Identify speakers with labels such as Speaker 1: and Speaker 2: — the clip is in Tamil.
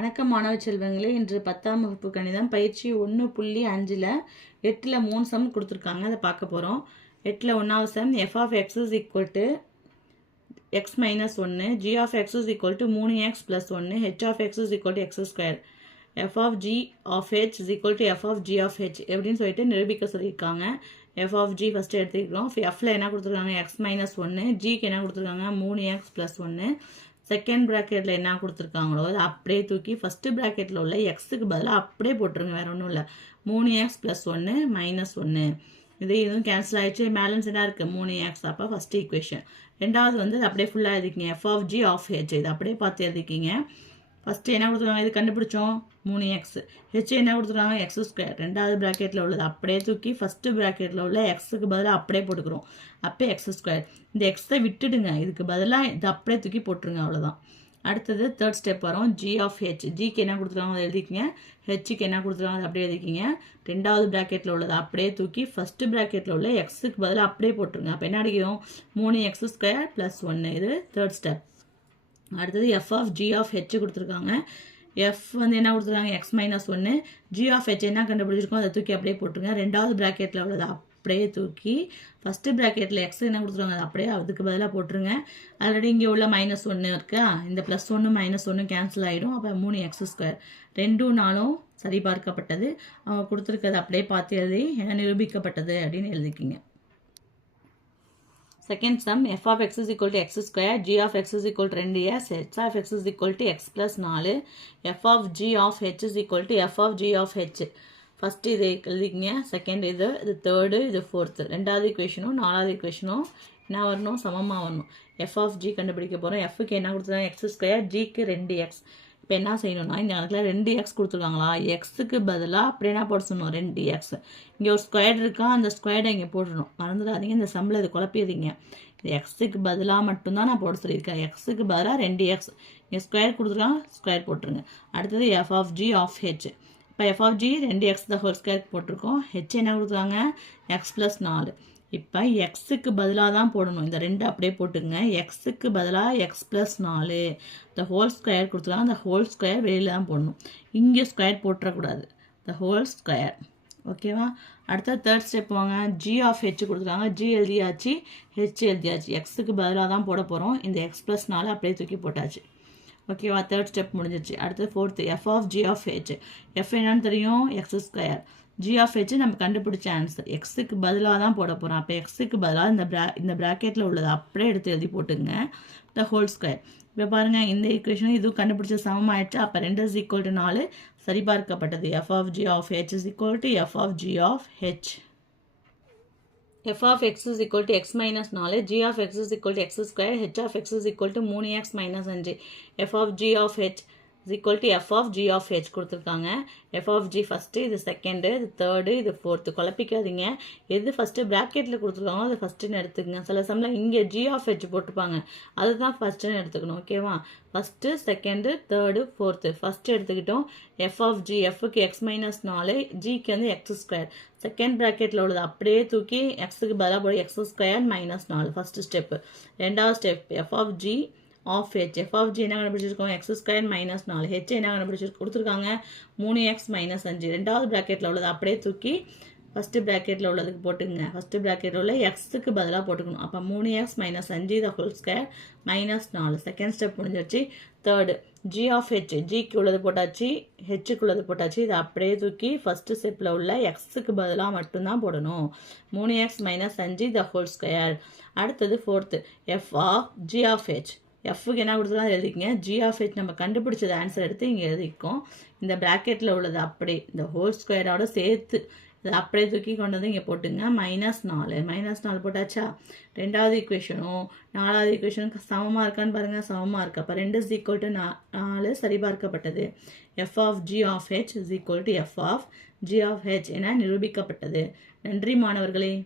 Speaker 1: வணக்கம் மாணவ செல்வங்களே இன்று பத்தாம் வகுப்பு கணிதம் பயிற்சி ஒன்று புள்ளி அஞ்சில் எட்டில் மூணு சம் கொடுத்துருக்காங்க. அதை பார்க்க போகிறோம் எட்டில் ஒன்றாவது sum f of x is equal to x minus ஒன்று g of x is equal to மூணு எக்ஸ் ப்ளஸ் ஒன்று h of x is equal to x square f of g of h is equal to f of g of h எப்படின்னு சொல்லிட்டு நிரூபிக்க சொல்லியிருக்காங்க. எஃப் ஆஃப் ஜி ஃபஸ்ட்டு எடுத்துக்கிறோம் எஃப்ல என்ன கொடுத்துருக்காங்க? எக்ஸ் மைனஸ் ஒன்று ஜிக்கு என்ன கொடுத்துருக்காங்க? மூணு எக்ஸ் ப்ளஸ் ஒன்று செகண்ட் ப்ராக்கெட்டில் என்ன கொடுத்துருக்காங்களோ அதை அப்படியே தூக்கி ஃபஸ்ட்டு ப்ராக்கெட்டில் உள்ள எக்ஸுக்கு பதிலாக அப்படியே போட்டுருங்க வேறு ஒன்றும் இல்லை. மூணு எக்ஸ் ப்ளஸ் ஒன்று மைனஸ் ஒன்று இது இதுவும் கேன்சல் ஆகிடுச்சு பேலன்ஸ் என்ன இருக்குது மூணு எக்ஸ் அப்போ ஃபஸ்ட்டு ஈக்குவேஷன் ரெண்டாவது வந்து அப்படியே ஃபுல்லாக எழுதிக்கிங்க. F of g of h இது அப்படியே பார்த்து எழுதிக்கிங்க. ஃபஸ்ட்டு என்ன கொடுத்துருக்காங்க? இது கண்டுபிடிச்சோம். மூணு எக்ஸ் ஹெச் என்ன கொடுத்துருக்காங்க? எக்ஸ் ஸ்கொயர் ரெண்டாவது ப்ராக்கெட்டில் உள்ளது. அப்படியே தூக்கி ஃபஸ்ட்டு ப்ராக்கெட்டில் உள்ள எக்ஸுக்கு பதிலாக அப்படியே போட்டுக்கிறோம். அப்போ எக்ஸ் ஸ்கொயர் இந்த எக்ஸை விட்டுடுங்க. இதுக்கு பதிலாக இது அப்படியே தூக்கி போட்டுருங்க. அவ்வளோதான் அடுத்தது தேர்ட் ஸ்டெப் வரும். ஜி ஆஃப் ஹெச் ஜிக்கு என்ன கொடுத்துருவாங்க அதை எழுதிக்கிங்க. ஹெச்சுக்கு என்ன கொடுத்துருவாங்க அதை அப்படியே எழுதிக்கிங்க. ரெண்டாவது ப்ராக்கெட்டில் உள்ளது அப்படியே தூக்கி ஃபஸ்ட்டு ப்ராக்கெட்டில் உள்ள எக்ஸுக்கு பதிலாக அப்படியே போட்டுருங்க. அப்போ என்ன அடிக்கிறோம்? மூணு எக்ஸ் ஸ்கொயர் ப்ளஸ் ஒன்று இது தேர்ட் ஸ்டெப் அடுத்தது f of g of h கொடுத்துருக்காங்க. எஃப் வந்து என்ன கொடுத்துருக்காங்க? எக்ஸ் மைனஸ் ஒன்று ஜி ஆஃப் ஹெச் என்ன கண்டுபிடிச்சிருக்கோம் அதை தூக்கி அப்படியே போட்டுருங்க. ரெண்டாவது ப்ராக்கெட்டில் உள்ளது அப்படியே தூக்கி ஃபஸ்ட்டு ப்ராக்கெட்டில் எக்ஸ் என்ன கொடுத்துருவாங்க அது அப்படியே அதுக்கு பதிலாக போட்டுருங்க. ஆல்ரெடி இங்கே உள்ள மைனஸ் ஒன்று இருக்கா? இந்த ப்ளஸ் ஒன்று மைனஸ் ஒன்று கேன்சல் ஆகிடும் அப்போ மூணு எக்ஸ் ஸ்கொயர் ரெண்டும் நாளும் சரிபார்க்கப்பட்டது. அவங்க கொடுத்துருக்கறது அப்படியே பார்த்து எழுதி என்ன நிரூபிக்கப்பட்டது அப்படின்னு எழுதிக்கிங்க. Second sum f of x is equal to x square g of x is equal to ரெண்டு s h of is equal to x x plus நாலு f of g of h equal to f f of of h. H இது எழுதிக்கிங்க செகண்ட் இது இது தேர்டு இது ஃபோர்த்து ரெண்டாவது இக்குவேஷனும் நாலாவது இக்குவேஷனும் என்ன வரணும்? சமமாக வரணும். எஃப் ஆஃப் ஜி கண்டுபிடிக்க போகிறோம் எஃப்க்கு என்ன கொடுத்துருக்காங்க? எக்ஸ் ஸ்கொயர் ஜிக்கு ரெண்டு எக்ஸ் இப்போ என்ன செய்யணும்னா இந்த இடத்துல ரெண்டு எக்ஸ் கொடுத்துருக்காங்களா? எக்ஸுக்கு பதிலாக அப்படி என்ன போட சொன்னோம்? ரெண்டு எக்ஸ் இங்கே ஒரு ஸ்கொயர் இருக்கா? அந்த ஸ்கொயர்டை இங்கே போட்டுடணும். மறந்துடாதீங்க. இந்த சம்பளம் இது குழப்பிடுறீங்க இது எக்ஸுக்கு பதிலாக மட்டும்தான் நான் போட சொல்லியிருக்கேன். எக்ஸுக்கு பதிலாக ரெண்டு எக்ஸ் இங்கே ஸ்கொயர் கொடுத்துருக்காங்க. ஸ்கொயர் போட்டுருங்க. அடுத்தது f of g of h இப்போ எஃப் ஆஃப் ஜி ரெண்டு எக்ஸ் த ஹோல் ஸ்கொயர் போட்டிருக்கோம். ஹெச் என்ன கொடுத்துருக்காங்க? எக்ஸ் ப்ளஸ் நாலு. இப்போ எக்ஸுக்கு பதிலாக தான் போடணும். இந்த ரெண்டு அப்படியே போட்டுங்க எக்ஸுக்கு பதிலாக எக்ஸ் ப்ளஸ் நாலு. இந்த ஹோல் ஸ்கொயர் கொடுத்துருக்காங்க அந்த ஹோல் ஸ்கொயர் வெளியில் தான் போடணும். இங்கே ஸ்கொயர் போட்டுறக்கூடாது. த ஹோல் ஸ்கொயர் ஓகேவா அடுத்த தேர்ட் ஸ்டெப் வாங்க. ஜி ஆஃப் ஹெச் கொடுத்துருக்காங்க. ஜி எழுதியாச்சு. ஹெச் எழுதியாச்சு. எக்ஸுக்கு பதிலாக தான் போட போகிறோம் இந்த எக்ஸ் ப்ளஸ் நாலு அப்படியே தூக்கி போட்டாச்சு. ஓகேவா தேர்ட் ஸ்டெப் முடிஞ்சிச்சு அடுத்து fourth f of g of h f என்னன்னு தெரியும்? X square g of h நம்ம கண்டுபிடிச்ச ஆன்சர் எக்ஸுக்கு பதிலாக தான் போட போகிறோம் அப்போ எக்ஸுக்கு பதிலாக இந்த ப்ரா இந்த ப்ராக்கெட்டில் உள்ளதை அப்படியே எடுத்து எழுதி போட்டுங்க. த ஹோல் ஸ்கொயர் இப்போ பாருங்கள் இந்த ஈக்குவேஷனும் இதுவும் கண்டுபிடிச்ச சமம் ஆயிடுச்சு அப்போ ரெண்டு இஸ் ஈக்குவல் டு நாலு. சரிபார்க்கப்பட்டது. F of g of h is equal to f of g of h f of x is equal to x minus நாலு. G of x is equal to x square h of x is equal to மூணு எக்ஸ் மைனஸ் அஞ்சு. F of g of h is equal to f of g of h கொடுத்துருக்காங்க. எஃப் ஆஃப் ஜி ஃபஸ்ட்டு இது செகண்டு இது தேர்டு இது ஃபோர்த்து குழப்பிக்காதீங்க. எது ஃபஸ்ட்டு ப்ராக்கெட்டில் கொடுத்துருக்காங்களோ அது ஃபஸ்ட்டுன்னு எடுத்துக்கங்க. சில சமயம் இங்கே ஜி ஆஃப் ஹெச் போட்டுப்பாங்க. அதுதான் ஃபஸ்ட்டுன்னு எடுத்துக்கணும் ஓகேவா first second third fourth first எடுத்துக்கிட்டோம். எஃப் ஆஃப் ஜி எஃப்க்கு எக்ஸ் மைனஸ் நாலு ஜிக்கு வந்து எக்ஸ் ஸ்கொயர் செகண்ட் ப்ராக்கெட்டில் உள்ளது அப்படியே தூக்கி எக்ஸுக்கு பதிலாக போய் எக்ஸ் ஸ்கொயர் மைனஸ் நாலு. ஃபஸ்ட்டு ஸ்டெப்பு ரெண்டாவது step f of g of h f of g என்ன கண்டுபிடிச்சிருக்கோம்? எக்ஸ் ஸ்கொயர் மைனஸ் நாலு ஹெச் என்ன கண்டுபிடிச்சிருக்கு கொடுத்துருக்காங்க. மூணு எக்ஸ் மைனஸ் அஞ்சு. ரெண்டாவது ப்ராக்கெட்டில் உள்ளது. அப்படியே தூக்கி ஃபஸ்ட்டு ப்ராக்கெட்டில் உள்ளதுக்கு போட்டுங்க ஃபஸ்ட்டு ப்ராக்கெட்டில் உள்ள எக்ஸுக்கு பதிலாக போட்டுக்கணும். அப்போ மூணு எக்ஸ் மைனஸ் அஞ்சு த ஹோல் ஸ்கொயர் மைனஸ் நாலு. செகண்ட் ஸ்டெப் முடிஞ்சிருச்சு. தேர்டு ஜி ஆஃப் ஹெச் ஜிக்கு உள்ளது போட்டாச்சு. ஹெச்சுக்கு உள்ளது போட்டாச்சு. இதை அப்படியே தூக்கி ஃபஸ்ட்டு ஸ்டெப்பில் உள்ள எக்ஸுக்கு பதிலாக மட்டும்தான் போடணும். மூணு எக்ஸ் மைனஸ் அஞ்சு த ஹோல் ஸ்கொயர் அடுத்தது fourth f of g of h எஃப்க்கு என்ன கொடுத்துருக்காங்க எழுதிக்கங்க. ஜி ஆஃப் ஹெச் நம்ம கண்டுபிடிச்சது ஆன்சர் எடுத்து இங்கே எழுதிக்கோம். இந்த ப்ராக்கெட்டில் உள்ளது அப்படியே இந்த ஹோல் ஸ்கொயரோட சேர்த்து இதை அப்படியே தூக்கி கொண்டு வந்து இங்கே போட்டுங்க. மைனஸ் நாலு. மைனஸ் நாலு போட்டாச்சா? ரெண்டாவது ஈக்குவேஷனும் நாலாவது ஈக்குவேஷனுக்கு சமமாக இருக்கான்னு பாருங்கள் சமமாக இருக்கு. அப்போ ரெண்டு இஸ் ஈக்குவல் டு நாலு சரிபார்க்கப்பட்டது. F of g of h is equal to f of g of h என நிரூபிக்கப்பட்டது. நன்றி மாணவர்களே.